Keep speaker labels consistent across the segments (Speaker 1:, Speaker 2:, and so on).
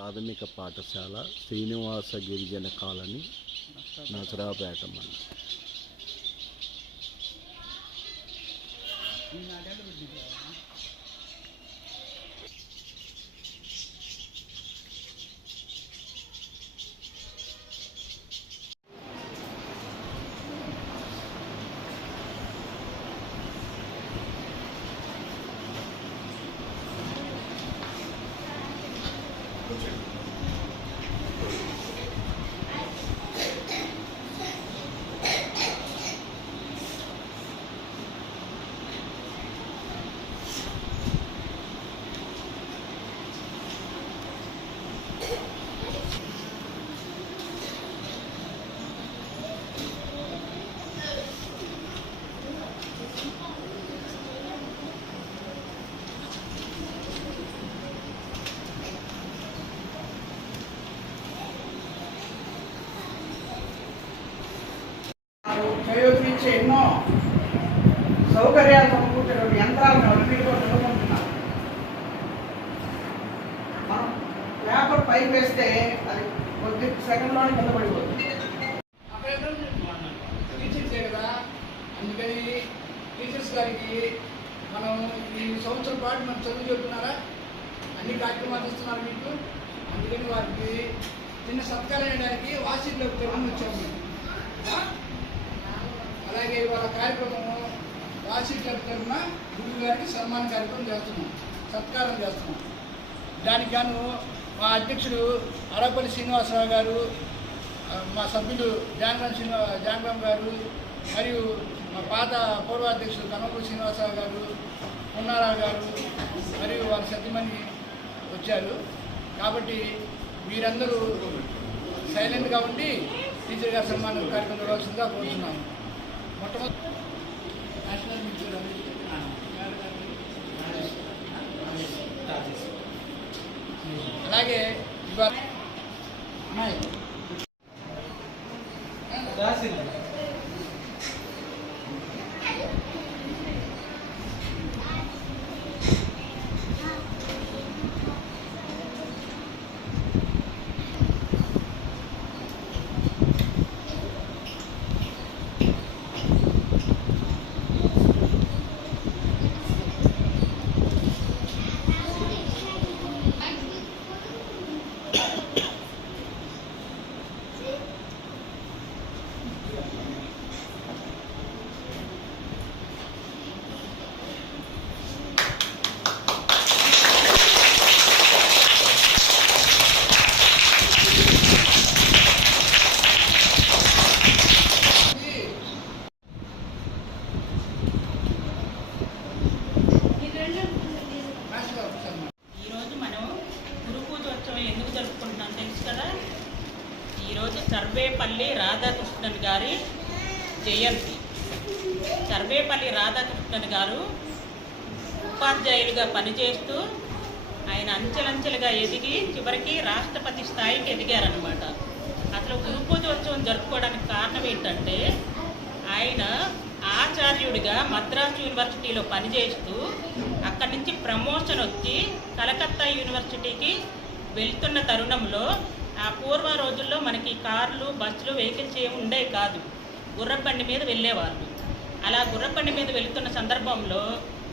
Speaker 1: ప్రాథమిక పాఠశాల శ్రీనివాస గిరిజన కాలనీ నసరాపేట మండలం.
Speaker 2: సౌకర్యాలు సమకూర్చేటువంటి యంత్రాలను అన్నిటిలో మనం పేపర్ పైకి వేస్తే అది కొద్ది సెకండ్లోనే కింద పడిపోతుంది. టీచర్సే కదా. అందుకని టీచర్స్ గారికి మనం ఈ సంవత్సరం పాటు మనం చదువు చెప్తున్నారా? అన్ని కార్యక్రమాలు ఇస్తున్నారు మీకు? అందుకని వారికి చిన్న సత్కారం చేయడానికి వాసిట్లోకి తెలుగు వచ్చాము. అలాగే వాళ్ళ కార్యక్రమం కాశీ క్లబ్ తరఫున గురువు గారికి సన్మాన కార్యక్రమం చేస్తున్నాం. సత్కారం చేస్తున్నాం. దానికి గాను మా అధ్యక్షుడు అరపల్లి శ్రీనివాసరావు గారు మా సభ్యులు జానరామ్ శ్రీనివా జానరామ్ గారు మరియు మా పాత పూర్వ అధ్యక్షుడు కనపూరి శ్రీనివాసరావు గారు పున్నారావు గారు మరియు వారి సత్యమణి వచ్చారు. కాబట్టి మీరందరూ సైలెంట్గా ఉండి టీచర్ గారి సన్మానం కార్యక్రమం చూడాల్సిందిగా కోరుతున్నాను మొట్టమొదటి అలాగే ఇవాళ అమ్మాయి. నేషనల్ ఆఫీసర్ అమ్మా.
Speaker 3: ఈరోజు మనం గురు పూజోత్సవం ఎందుకు జరుపుకుంటున్నాం తెలుసు కదా ఈరోజు సర్వేపల్లి రాధాకృష్ణన్ గారి జయంతి. సర్వేపల్లి రాధాకృష్ణన్ గారు ఉపాధ్యాయులుగా పనిచేస్తూ ఆయన అంచెలంచెలుగా ఎదిగి చివరికి రాష్ట్రపతి స్థాయికి ఎదిగారనమాట అసలు గురు పూజోత్సవం జరుపుకోవడానికి కారణం ఏంటంటే ఆయన ఆచార్యుడిగా మద్రాసు యూనివర్సిటీలో పనిచేస్తూ అక్కడి నుంచి ప్రమోషన్ వచ్చి కలకత్తా యూనివర్సిటీకి వెళ్తున్న తరుణంలో పూర్వ రోజుల్లో మనకి కార్లు బస్సులు వెహికల్స్ ఏమి ఉండేవి కాదు. గుర్రబండి మీద వెళ్ళేవాళ్ళు. అలా గుర్రబండి మీద వెళుతున్న సందర్భంలో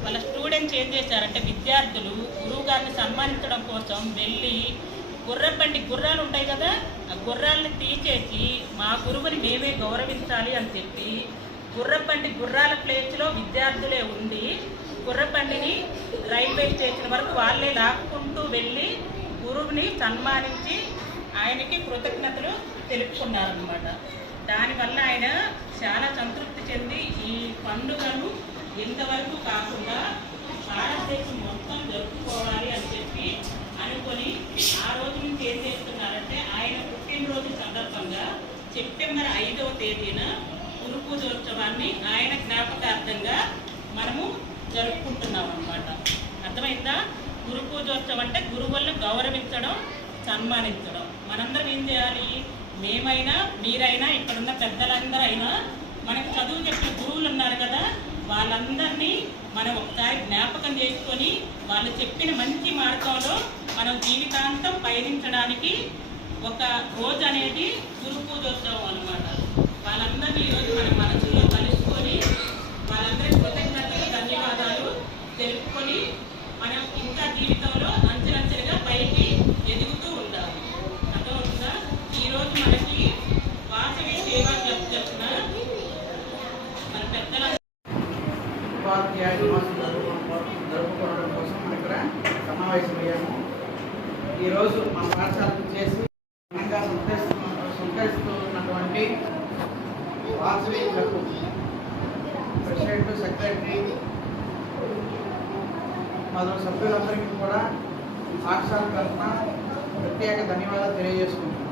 Speaker 3: వాళ్ళ స్టూడెంట్స్ ఏం చేశారంటే విద్యార్థులు గురువుగారిని సన్మానించడం కోసం వెళ్ళి గుర్రబండి గుర్రాలు ఉంటాయి కదా ఆ గుర్రాలను తీసేసి మా గురువుని మేమే గౌరవించాలి అని చెప్పి గుర్రబండి గుర్రాల ప్లేస్లో విద్యార్థులే ఉండి గుర్రబండిని రైల్వే స్టేషన్ వరకు వాళ్ళే లాక్కుంటూ వెళ్ళి గురువుని సన్మానించి ఆయనకి కృతజ్ఞతలు తెలుపుకున్నారనమాట దానివల్ల ఆయన చాలా సంతృప్తి చెంది ఈ పండుగను ఇంతవరకు కాకుండా భారతదేశం మొత్తం జరుపుకోవాలి అని చెప్పి అనుకొని ఆ రోజు నుంచి ఏం చేస్తున్నారంటే ఆయన పుట్టినరోజు సందర్భంగా సెప్టెంబర్ ఐదవ తేదీన గురు పూజోత్సవాన్ని ఆయన జ్ఞాపకార్థంగా మనము జరుపుకుంటున్నాం అన్నమాట అర్థమైందా? గురు పూజోత్సవం అంటే గురువులను గౌరవించడం సన్మానించడం. మనందరం ఏం చేయాలి? మేమైనా మీరైనా ఇక్కడున్న పెద్దలందరూ అయినా మనకు చదువు చెప్పిన గురువులు ఉన్నారు కదా వాళ్ళందరినీ మనం ఒకసారి జ్ఞాపకం చేసుకొని వాళ్ళు చెప్పిన మంచి మార్గంలో మనం జీవితాంతం పయనించడానికి ఒక రోజు అనేది గురు పూజోత్సవం అనమాట వాళ్ళందరినీ ఈరోజు మన మనసులో కలుసుకొని వాళ్ళందరి కృతజ్ఞతలు ధన్యవాదాలు తెలుపుకొని మనం ఇంకా జీవితంలో అంచెలంచెలుగా పైకి ఎదుగుతూ ఉండాలి అర్థమవుతుందా ఈరోజు మనకి వాసవి సేవా క్లబ్ తరఫున మన పెద్దల
Speaker 4: ఉపాధ్యాయ దినోత్సవం జరుపు- జరుపుకోవడం కోసం మనం ఇక్కడ సమావేశమయ్యాము ఈరోజు మన పాఠశాలకు చేసి ఘనంగా సంతరిస్తు సంతరిస్తున్నటువంటి వాసవి క్లబ్ ప్రెసిడెంట్ సెక్రటరీ మొదలు సభ్యులందరికీ కూడా పాఠశాల తరఫున ప్రత్యేక ధన్యవాదాలు తెలియజేసుకుంటున్నాను.